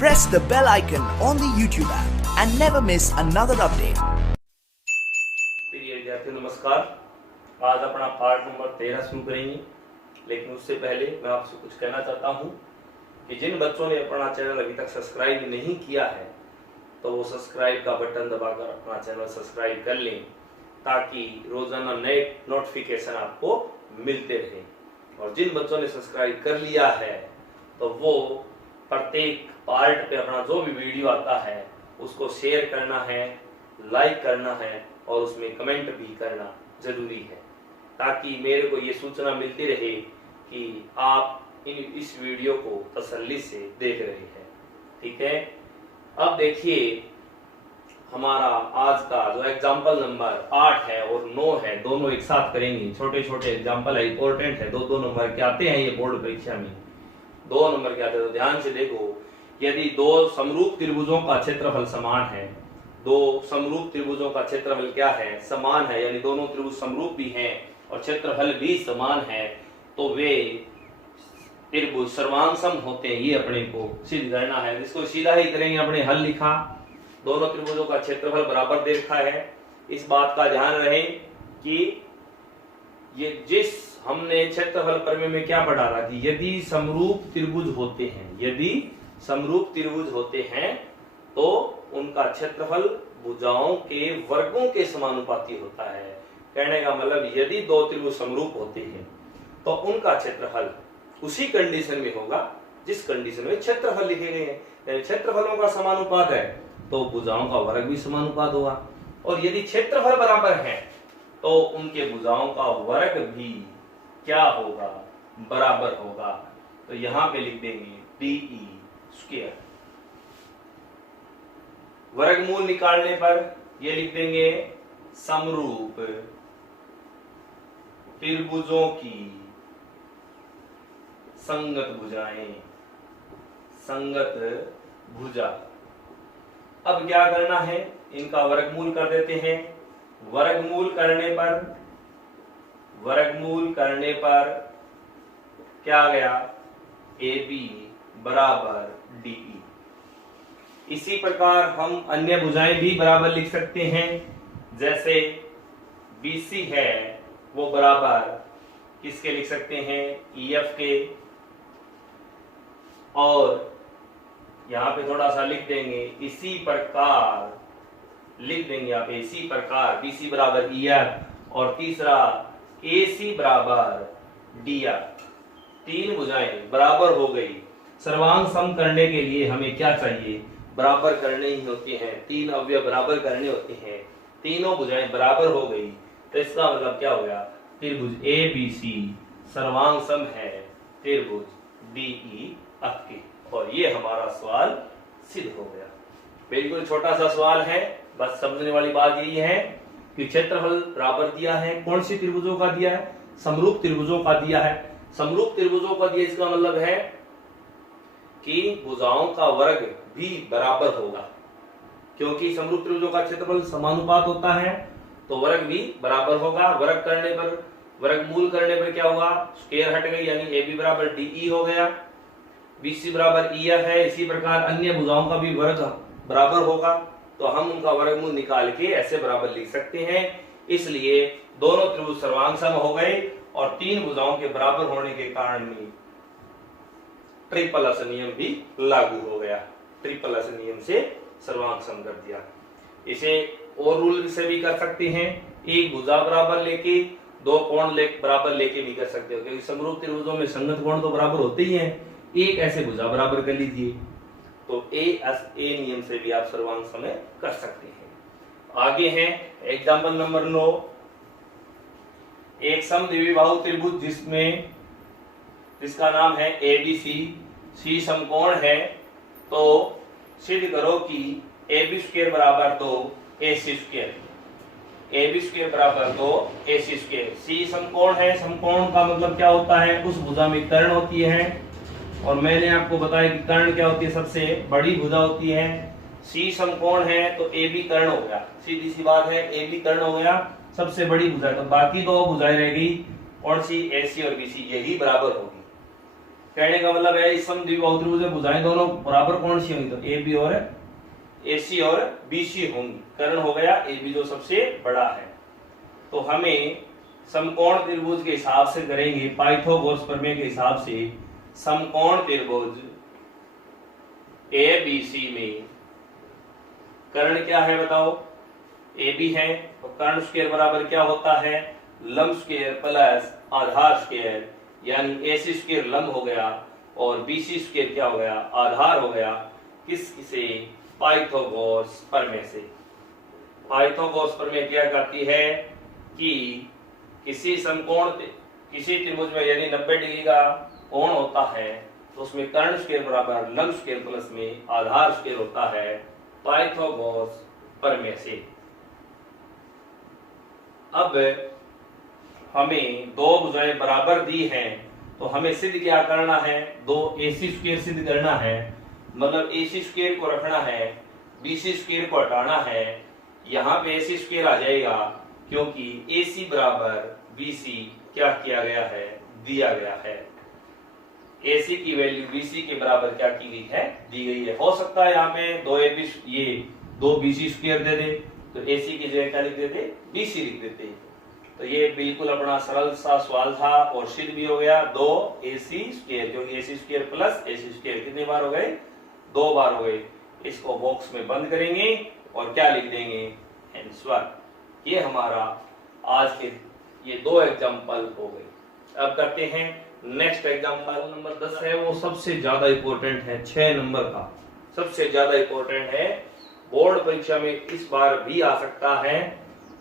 press the bell icon on the YouTube app and never miss another update. प्रिय विद्यार्थियों नमस्कार। आज अपना पार्ट नंबर 13 शुरू करेंगे, लेकिन उससे पहले मैं आपसे कुछ कहना चाहता हूँ कि जिन बच्चों ने अपना चैनल अभी तक सब्सक्राइब नहीं किया है तो वो सब्सक्राइब का बटन दबाकर अपना चैनल सब्सक्राइब कर लें, ताकि रोजाना नए नोटिफिकेशन आपको मिलते रहें। और जिन बच्चों ने सब्सक्राइब कर लिया है तो वो प्रत्येक पार्ट पे अपना जो भी वीडियो आता है उसको शेयर करना है, लाइक करना है और उसमें कमेंट भी करना जरूरी है, ताकि मेरे को ये सूचना मिलती रहे कि आप इस वीडियो को तसल्ली से देख रहे हैं। ठीक है, अब देखिए हमारा आज का जो एग्जाम्पल नंबर 8 है और 9 है, दोनों एक साथ करेंगे। छोटे छोटे एग्जाम्पल है, इंपॉर्टेंट है, दो नंबर के आते हैं ये बोर्ड परीक्षा में, 2 नंबर के आते हैं। तो ध्यान से देखो, यदि दो समरूप त्रिभुजों का क्षेत्रफल समान है, दो समरूप त्रिभुजों का क्षेत्रफल क्या है, समान है, यानी दोनों त्रिभुज समरूप भी हैं और क्षेत्रफल भी समान है, तो वे त्रिभुज सर्वांगसम होते हैं। ये अपने को सिद्ध करना है, जिसको सीधा ही करेंगे। अपने हल लिखा, दोनों त्रिभुजों का क्षेत्रफल बराबर दे रखा है। इस बात का ध्यान रहे कि ये जिस हमने क्षेत्रफल प्रमेय में क्या पढ़ा था कि यदि समरूप त्रिभुज होते हैं, यदि समरूप त्रिभुज होते हैं तो उनका क्षेत्रफल भुजाओं के वर्गों के समानुपाती होता है। कहने का मतलब यदि दो त्रिभुज समरूप होते हैं तो उनका क्षेत्रफल उसी कंडीशन में होगा जिस कंडीशन में क्षेत्रफल लिखे गए हैं। यानी क्षेत्रफलों का समानुपात है तो भुजाओं का वर्ग भी समानुपात होगा, और यदि क्षेत्रफल बराबर है तो उनके भुजाओं का वर्ग भी क्या होगा, बराबर होगा। तो यहां पे लिख देंगे DE स्क्वायर। वर्गमूल निकालने पर ये लिख देंगे समरूप त्रिभुजों की संगत भुजाएं, संगत भुजा। अब क्या करना है, इनका वर्गमूल कर देते हैं। वर्गमूल करने पर क्या गया, AB बराबर DE। इसी प्रकार हम अन्य भुजाएं भी बराबर लिख सकते हैं, जैसे BC है वो बराबर किसके लिख सकते हैं, EF के। और यहां पे थोड़ा सा लिख देंगे, इसी प्रकार लिख देंगे आप, इसी प्रकार BC बराबर EF और तीसरा AC बराबर DR। तीन भुजाएं बराबर हो गई। सर्वांग सम करने के लिए हमें क्या चाहिए, बराबर करने ही होते हैं, तीन अवयव बराबर करने होते हैं। तीनों भुजाएं बराबर हो गई तो इसका मतलब क्या हो गया, त्रिभुज ABC सर्वांग सम है त्रिभुज DEF के। और ये हमारा सवाल सिद्ध हो गया। बिल्कुल छोटा सा सवाल है, बस समझने वाली बात यही है कि क्षेत्रफल बराबर दिया है, कौन सी त्रिभुजों का दिया है, समरूप त्रिभुजों का दिया है। समरूप त्रिभुजों का दिया, इसका मतलब है कि भुजाओं का वर्ग भी बराबर होगा, क्योंकि समरूप त्रिभुजों का क्षेत्रफल समानुपात होता है तो वर्ग भी बराबर होगा। वर्ग करने पर, वर्गमूल करने पर क्या हुआ, स्क्वायर हट गई, यानी AB बराबर DE हो गया, BC बराबर EF है। इसी प्रकार अन्य भुजाओं का भी वर्ग बराबर होगा, तो हम उनका वर्गमूल निकाल के ऐसे बराबर लिख सकते हैं। इसलिए दोनों त्रिभुज सर्वांग सम हो गए और तीन भुजाओं के बराबर होने के कारण ट्रिपल एस नियम भी लागू हो गया। ट्रिपल एस नियम से सर्वांग सम कर दिया। इसे और रूल से भी कर सकते हैं, एक भुजा बराबर लेके दो कोण बराबर लेके भी कर सकते हो, क्योंकि समरूप त्रिभुजों में संगत कोण तो बराबर होते ही हैं। एक ऐसे भुजा बराबर कर लीजिए तो ASA नियम से भी आप सर्वांग सम कर सकते हैं। आगे है एग्जाम्पल नंबर 9। एक समद्विबाहु त्रिभुज जिसका नाम है ABC, C समकोण है, तो सिद्ध करो कि AB स्क्वायर बराबर 2 AC स्क्वायर, AB स्क्वायर बराबर 2 AC स्क्वायर। C समकोण है, समकोण का मतलब क्या होता है, उस भुजा में कर्ण होती है, और मैंने आपको बताया कि कर्ण क्या होती है, सबसे बड़ी भुजा होती है। C समकोण है तो AB कर्ण हो गया, सीधी सी बात है, AB कर्ण हो गया सबसे बड़ी भुजा। तो बाकी दो भुजाएं रह गई, कौन सी, AC और BC, यही बराबर होगी। कहने का मतलब है इस समद्विबाहु त्रिभुज में भुजाएं दोनों बराबर कौन सी होंगी, तो ए बी और AC और BC होंगी। कर्ण हो गया AB जो सबसे बड़ा है। तो हमें समकोण त्रिभुज के हिसाब से करेंगे, पाइथागोरस प्रमेय के हिसाब से समकोण त्रिभुज ABC में कर्ण क्या है बताओ, AB है, तो कर्ण स्क्वायर बराबर क्या होता है, लंब स्क्वायर प्लस आधार स्क्वायर, यानी AC स्क्वायर लंब हो गया और BC स्क्वायर क्या हो गया, आधार हो गया। किससे, पाइथागोरस प्रमेय से। पाइथागोरस प्रमेय क्या कहती है कि किसी समकोण किसी त्रिभुज में यदि 90 डिग्री का कोण होता है तो उसमें कर्ण स्क्वायर बराबर लंब स्क्वायर प्लस में आधार स्क्वायर होता है, पाइथागोरस प्रमेय से। अब हमें दो भुजाएं बराबर दी हैं तो हमें सिद्ध क्या करना है, दो AC स्क्वायर सिद्ध करना है, मतलब AC स्क्वायर को रखना है, BC स्क्वायर को हटाना है। यहाँ पे AC स्क्वायर आ जाएगा क्योंकि AC बराबर BC क्या किया गया है, दिया गया है। AC की वैल्यू BC के बराबर क्या की गई है, दी गई है। हो सकता है यहाँ पे दो BC स्क्वायर दे दे तो AC की जगह क्या लिख देते, BC लिख देते। तो ये बिल्कुल अपना सरल सा सवाल था और सिद्ध भी हो गया, दो AC स्क्वायर, क्योंकि AC square plus AC square कितने बार हो गए, 2 बार हो गए। इसको बॉक्स में बंद करेंगे और क्या लिख देंगे, आंसर। ये हमारा आज के ये 2 एग्जांपल हो गए। अब करते हैं नेक्स्ट एग्जांपल नंबर 10 है, वो सबसे ज्यादा इंपॉर्टेंट है, 6 नंबर का सबसे ज्यादा इंपॉर्टेंट है, बोर्ड परीक्षा में इस बार भी आ सकता है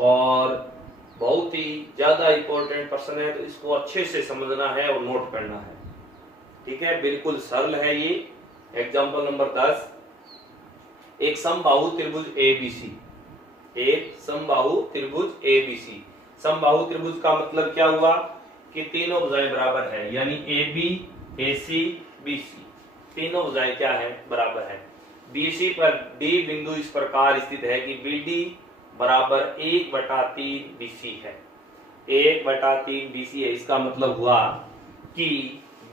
और बहुत ही ज्यादा इंपॉर्टेंट प्रश्न है, तो इसको अच्छे से समझना है और नोट करना है। ठीक है, बिल्कुल सरल है ये। एग्जांपल नंबर 10, एक समबाहु त्रिभुज ABC, एक समबाहु त्रिभुज ABC। समबाहु त्रिभुज का मतलब क्या हुआ कि तीनों भुजाएं बराबर है, यानी AB AC BC तीनों भुजाएं क्या है, बराबर है। BC पर D बिंदु इस प्रकार स्थित है कि BD बराबर 1/3 BC है, 1/3 BC है। इसका मतलब हुआ कि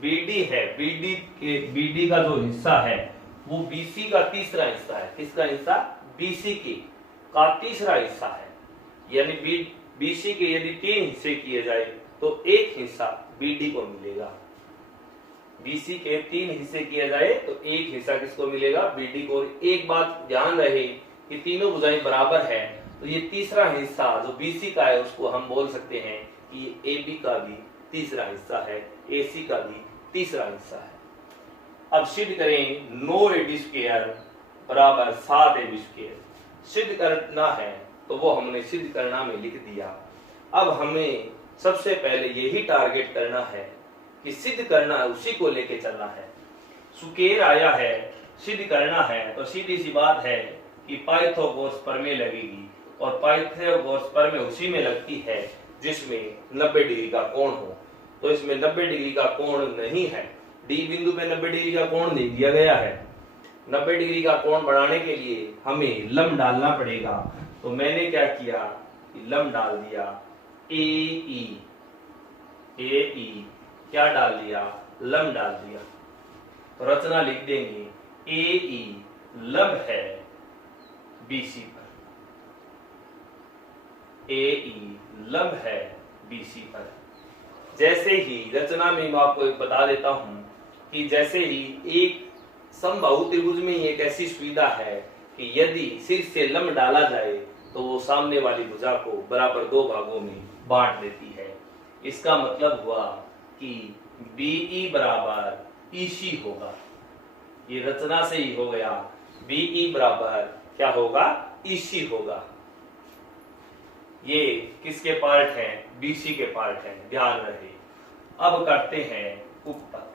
BD है, BD का जो हिस्सा है वो BC का तीसरा हिस्सा है। किसका हिस्सा, BC का तीसरा हिस्सा है। यानी BC के यदि 3 हिस्से किए जाए तो एक हिस्सा BD को मिलेगा। BC के 3 हिस्से किए जाए तो एक हिस्सा किसको मिलेगा, BD को। एक बात ध्यान रहे कि तीनों भुजाएं बराबर है, तो ये तीसरा हिस्सा जो BC का है उसको हम बोल सकते हैं कि ये AB का भी तीसरा हिस्सा है, AC का भी तीसरा हिस्सा है। अब सिद्ध करें 9AD स्क्वायर बराबर 7AB स्क्वायर। सिद्ध करना है तो वो हमने सिद्ध करना में लिख दिया। अब हमें सबसे पहले यही टारगेट करना है कि सिद्ध करना है, उसी को लेके चलना है। स्क्वायर आया है, सिद्ध करना है, तो सीधी सी बात है कि पाइथागोरस प्रमेय लगेगी और पाइथागोरस प्रमेय उसी में लगती है जिसमें 90 डिग्री का कोण हो। तो इसमें 90 डिग्री का कोण नहीं है, D बिंदु पे 90 डिग्री का कोण दे दिया गया है। 90 डिग्री का कोण बढ़ाने के लिए हमें लंब डालना पड़ेगा, तो मैंने क्या किया कि लंब डाल दिया, AE क्या डाल दिया, लंब डाल दिया। तो रचना लिख देंगे, AE लंब है BC पर, AE लंब है BC पर। जैसे ही रचना में मैं आपको एक बता देता हूं कि जैसे ही एक समबाहु त्रिभुज में एक ऐसी सुविधा है कि यदि सिर से लंब डाला जाए तो वो सामने वाली भुजा को बराबर 2 भागों में बांट देती है। इसका मतलब हुआ कि BE बराबर EC होगा। ये रचना से ही हो गया, BE बराबर क्या होगा, EC होगा। ये किसके पार्ट हैं, BC के पार्ट हैं, ध्यान रहे। अब करते हैं उत्पत्ति।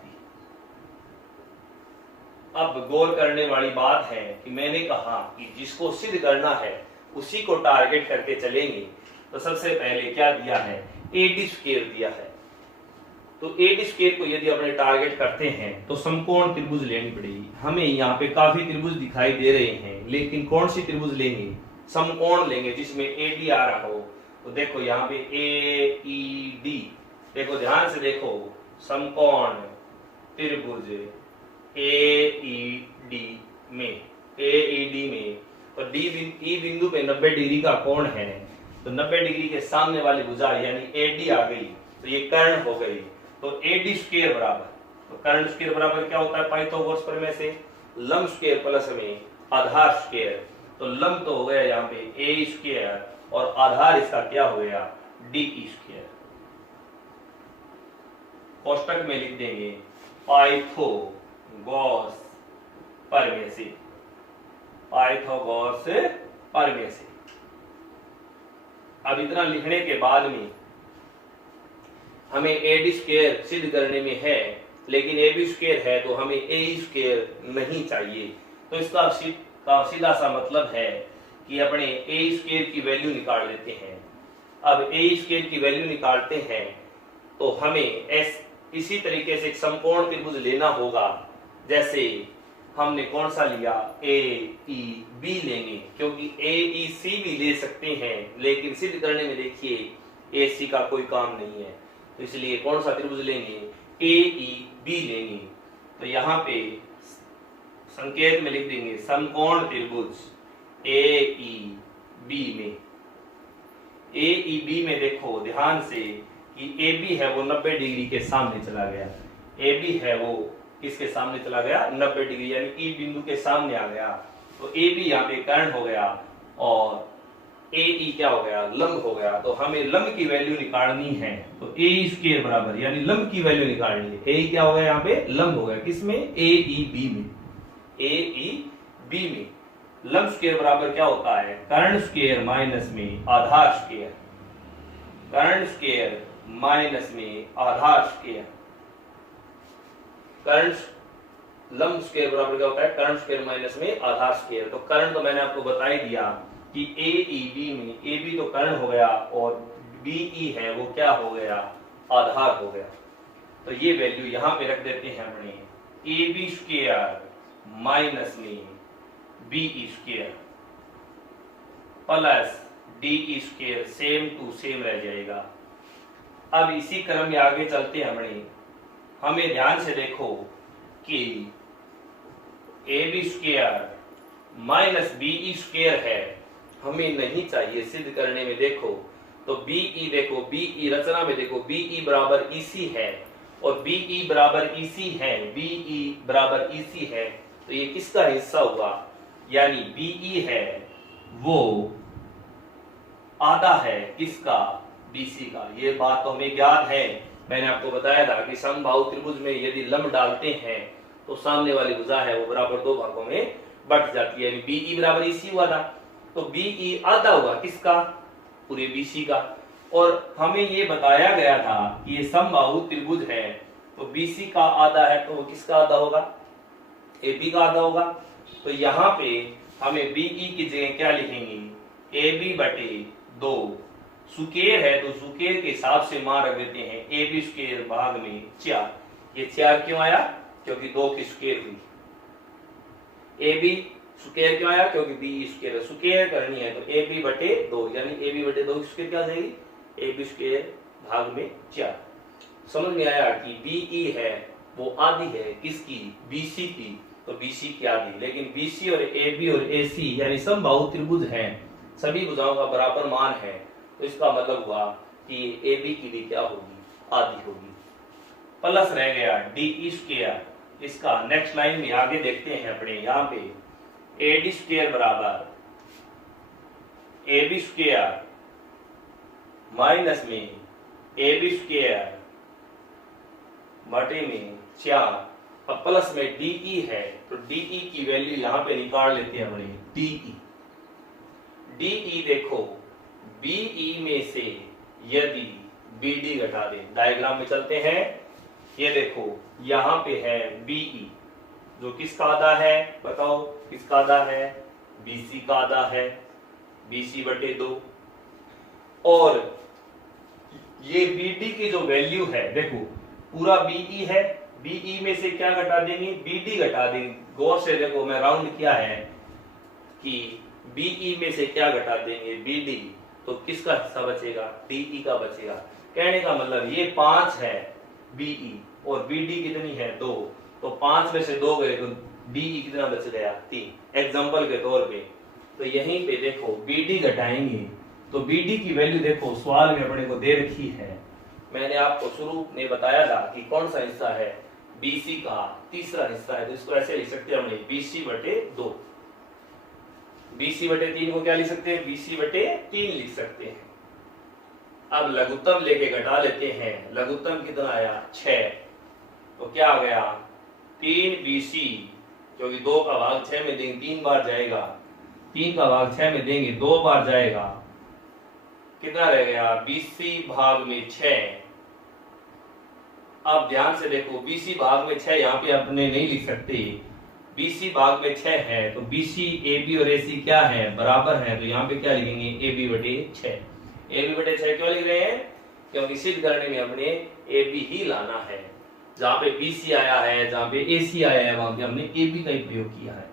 अब गौर करने वाली बात है कि मैंने कहा कि जिसको सिद्ध करना है उसी को टारगेट करके चलेंगे। तो सबसे पहले क्या दिया है, AD स्क्वायर दिया है। तो AD स्क्वायर को यदि अपने टारगेट करते हैं तो समकोण त्रिभुज लेनी पड़ेगी। हमें यहाँ पे काफी त्रिभुज दिखाई दे रहे हैं, लेकिन कौन सी त्रिभुज लेंगे, समकोण लेंगे जिसमें AD आ रहा हो। तो देखो यहाँ पे AED, देखो ध्यान से देखो, समकोण त्रिभुज AED में तो ई बिंदु पे 90 डिग्री का कोण है, तो 90 डिग्री के सामने वाली भुजा यानी AD आ गई, तो ये कर्ण हो गई। तो AD स्क्वायर बराबर, तो कर्ण स्क्वायर बराबर क्या होता है पाइथागोरस प्रमेय से, लंब स्क्वायर प्लस में आधार स्क्वायर। तो लंब तो हो गया यहाँ पे A स्क्वायर और आधार इसका क्या हो गया DE स्क्वायर। कोष्टक में लिख देंगे पाइथागोरस प्रमेय से, पाइथागोरस प्रमेय से। अब इतना लिखने के बाद में हमें AD स्क्वायर सिद्ध करने में है, लेकिन AB स्क्वायर है तो हमें AE स्क्वायर नहीं चाहिए। तो इसका सीधा सा मतलब है कि अपने AE स्क्वायर की वैल्यू निकाल लेते हैं। अब AE स्क्वायर की वैल्यू निकालते हैं तो हमें इसी तरीके से एक समकोण त्रिभुज लेना होगा। जैसे हमने कौन सा लिया, AEB लेंगे, क्योंकि AEC भी ले सकते हैं, लेकिन सिद्ध करने में देखिए AC का कोई काम नहीं है, तो इसलिए कौन सा त्रिभुज लेंगे, AEB लेंगे। तो यहाँ पे संकेत में लिख देंगे समकोण त्रिभुज AEB में। AEB में देखो ध्यान से कि AB है वो 90 डिग्री के सामने चला गया, AB है वो किसके सामने चला गया 90 डिग्री, यानी E बिंदु के सामने आ गया। तो AB यहाँ पे कर्ण हो गया और AE क्या हो गया, लंब हो गया। तो हमें लंब की वैल्यू निकालनी है, तो AE स्क्वायर बराबर यानी लंब की वैल्यू निकालनी है। AE क्या हो गया यहाँ पे, लंब हो गया, किसमें, AEB में। AEB में लंब स्क्वायर बराबर क्या होता है, कर्ण स्क्वायर माइनस में आधार स्क्वायर, कर्ण स्क्वायर माइनस में आधार स्क्वायर। कर्ण लंब स्क्वायर बराबर क्या होता है, कर्ण स्क्वायर माइनस में आधार स्क्वायर। तो कर्ण तो मैंने आपको बता ही दिया कि AEB में AB तो कर्ण हो गया और BE है वो क्या हो गया, आधार हो गया। तो ये वैल्यू यहां पे रख देते हैं अपने, AB स्क्वायर माइनस में BE square plus DE square same to same रह जाएगा। अब इसी क्रम में आगे चलते हैं हमें ध्यान से देखो कि AB square minus BE square है, हमें नहीं चाहिए सिद्ध करने में। देखो तो BE देखो, BE रचना में देखो BE बराबर EC है और BE बराबर EC है, BE बराबर EC है, तो ये किसका हिस्सा हुआ, यानी BE है वो आधा है किसका, BC का। ये बात तो हमें ज्ञात है, मैंने आपको बताया था कि समबाहु त्रिभुज में यदि लंब डालते हैं तो सामने वाली भुजा है वो बराबर दो भागों में बट जाती है, यानी BE बराबर EC हुआ था, तो BE आधा हुआ किसका, पूरे BC का। और हमें ये बताया गया था कि ये समबाहु त्रिभुज है, तो BC का आधा है तो वो किसका आधा होगा, AB का आधा होगा। तो यहाँ पे हमें BE की जगह क्या लिखेंगे, AB बटे 2, सुकेर है तो सुकेर के हिसाब से मान रख देते हैं, AB स्क्वायर भाग में 4। ये 4 क्यों आया, क्योंकि 2 की स्क्वायर हुई। AB स्क्वायर क्यों आया, क्योंकि BE स्क्वायर स्क्वायर करनी है, तो AB बटे 2, यानी AB बटे 2 की स्क्वायर क्या आ जाएगी, AB स्क्वायर भाग में 4। समझ में आया कि BE है वो आधी है किसकी, BC की, तो BC की आधी। लेकिन BC और AB और AC यानी समबाहु त्रिभुज हैं, सभी भुजाओं का बराबर मान है, तो इसका मतलब हुआ कि AB की भी क्या होगी, आधी होगी। प्लस रह गया DE स्क्वायर। इसका नेक्स्ट लाइन में आगे देखते हैं अपने, यहाँ पे AD स्क्वायर बराबर AB स्क्वायर माइनस में AB स्क्वायर बटे में 4, अब प्लस में DE है तो DE की वैल्यू यहां पे निकाल लेते हैं अपने, DE देखो BE में से यदि BD घटा दें, डायग्राम में चलते हैं, ये देखो यहां पे है BE जो किसका आधा है, बताओ किसका आधा है, BC का आधा है, BC बटे 2। और ये BD की जो वैल्यू है देखो पूरा BE है, BE में से क्या घटा देंगे, BD घटा देंगे। गौर से देखो मैं राउंड किया है कि BE में से क्या घटा देंगे, BD, तो किसका हिस्सा बचेगा, DE का बचेगा। कहने का मतलब ये 5 है BE, और BD कितनी है 2, तो 5 में से 2 गए तो DE कितना बच गया 3। एग्जांपल के तौर पे तो यहीं पे देखो BD घटाएंगे तो BD की वैल्यू देखो सवाल में अपने को दे रखी है। मैंने आपको शुरू में बताया था कि कौन सा हिस्सा है BC का तीसरा हिस्सा है, तो इसको ऐसे लिख सकते हैं हमने BC/2। BC/3 को क्या लिख सकते हैं BC/3 लिख सकते हैं। अब लघुत्तम लेके घटा लेते हैं, लघुत्तम कितना आया 6, तो क्या आ गया 3BC, क्योंकि 2 का भाग 6 में देंगे 3 बार जाएगा, 3 का भाग 6 में देंगे 2 बार जाएगा, कितना रह गया BC भाग में 6। अब ध्यान से देखो BC भाग में 6 यहाँ पे अपने नहीं लिख सकते, BC भाग में 6 है तो BC AB और AC क्या है बराबर है, तो यहाँ पे क्या लिखेंगे AB/6। AB/6 क्यों लिख रहे हैं, क्योंकि सिद्ध करने में हमने AB ही लाना है। जहाँ पे BC आया है, जहाँ पे AC आया है, वहां पे हमने AB का ही प्रयोग किया है,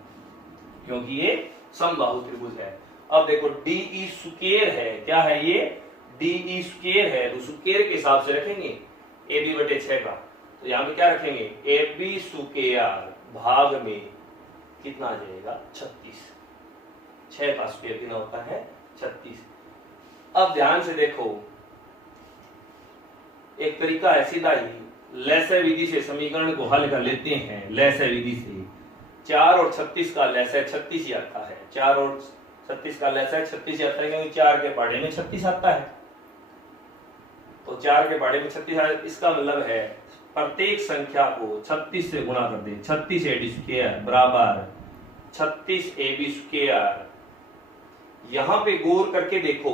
क्योंकि ये समबाहु त्रिभुज है। अब देखो DE स्क्वायर है, क्या है ये DE स्क्वायर है, तो स्क्वायर के हिसाब से रखेंगे AB/6 का, तो यहाँ पे क्या रखेंगे AB स्क्वायर भाग में कितना आ जाएगा 36। 6 का स्क्वायर कितना होता है 36। अब ध्यान से देखो एक तरीका है सीधा ही, लैसे विधि से समीकरण को हल कर लेते हैं। लैसे विधि से 4 और 36 का लैसे 36 ही आता है, 4 और 36 का लैसे 36 ही आता है, क्योंकि 4 के पहाड़े में 36 आता है, तो 4 के पहाड़े में 36 आता है। इसका मतलब है प्रत्येक संख्या को 36 से गुणा कर दे, 36 AD स्क्वायर बराबर 36 AB स्क्वायर। यहां पे गौर करके देखो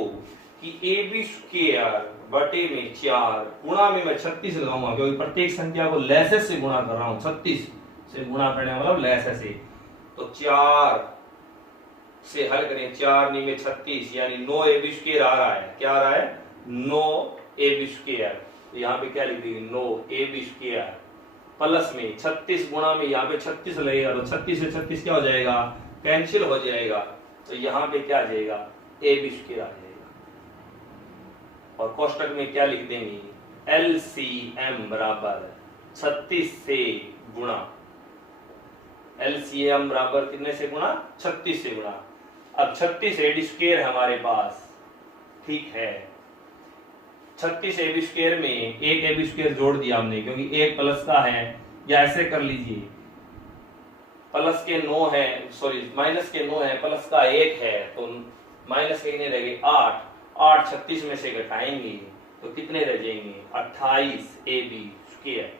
कि AB स्क्वायर बटे में 4 गुणा में मैं 36 लगाऊंगा, क्योंकि प्रत्येक संख्या को लैसे से गुणा कर रहा हूं, 36 से गुणा करने मतलब लैसे से, तो 4 से हल करें, 4 नी में 36 यानी 9 AB स्क्वायर आ रहा है, क्या आ रहा है 9 AB स्क्वायर। तो यहाँ पे क्या लिख देंगे 9 AB स्क्वायर प्लस में 36 गुणा में यहाँ पे 36 लगेगा, तो 36 से 36 क्या हो जाएगा कैंसिल हो जाएगा, तो यहाँ पे क्या आ जाएगा AB स्क्वायर आ जाएगा। और कोष्टक में क्या लिख देंगे LCM बराबर 36 से गुणा, LCM बराबर कितने से गुणा 36 से गुणा। अब 36 AD स्क्वायर हमारे पास, ठीक है 36 AB स्क्वायर में एक AB स्क्वायर जोड़ दिया हमने, क्योंकि एक प्लस का है, या ऐसे कर लीजिए प्लस के 9 है, सॉरी माइनस के 9 है, प्लस का 1 है, तो माइनस के कितने रह गए 8, 8 36 में से घटाएंगे तो कितने रह जाएंगे 28 AB स्क्वायर।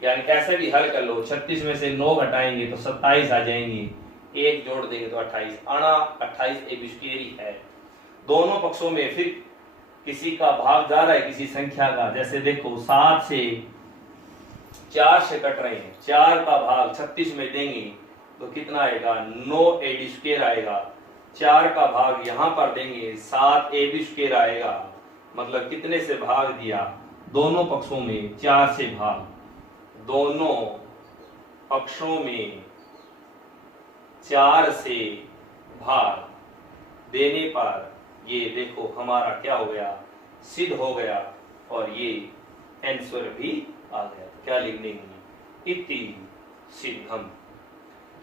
यानी कैसे भी हल कर लो, 36 में से 9 घटाएंगे तो 27 आ जाएंगे, 1 जोड़ देंगे तो 28 आना 28 AB स्क्वायर ही है। दोनों पक्षों में फिर किसी का भाग जा रहा है किसी संख्या का, जैसे देखो 7 से 4 से कट रहे हैं, 4 का भाग 36 में देंगे तो कितना आएगा 9 AD स्क्वायर आएगा, 4 का भाग यहां पर देंगे 7 AB स्क्वायर आएगा, मतलब कितने से भाग दिया दोनों पक्षों में 4 से भाग, दोनों पक्षों में 4 से भाग देने पर ये देखो हमारा क्या हो गया सिद्ध हो गया, और ये आंसर भी आ गया। क्या लिख देंगे इति सिद्धम।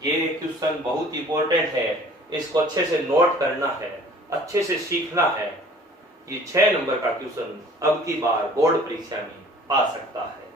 ये क्वेश्चन बहुत इंपॉर्टेंट है, इसको अच्छे से नोट करना है, अच्छे से सीखना है। ये 6 नंबर का क्वेश्चन अब की बार बोर्ड परीक्षा में आ सकता है।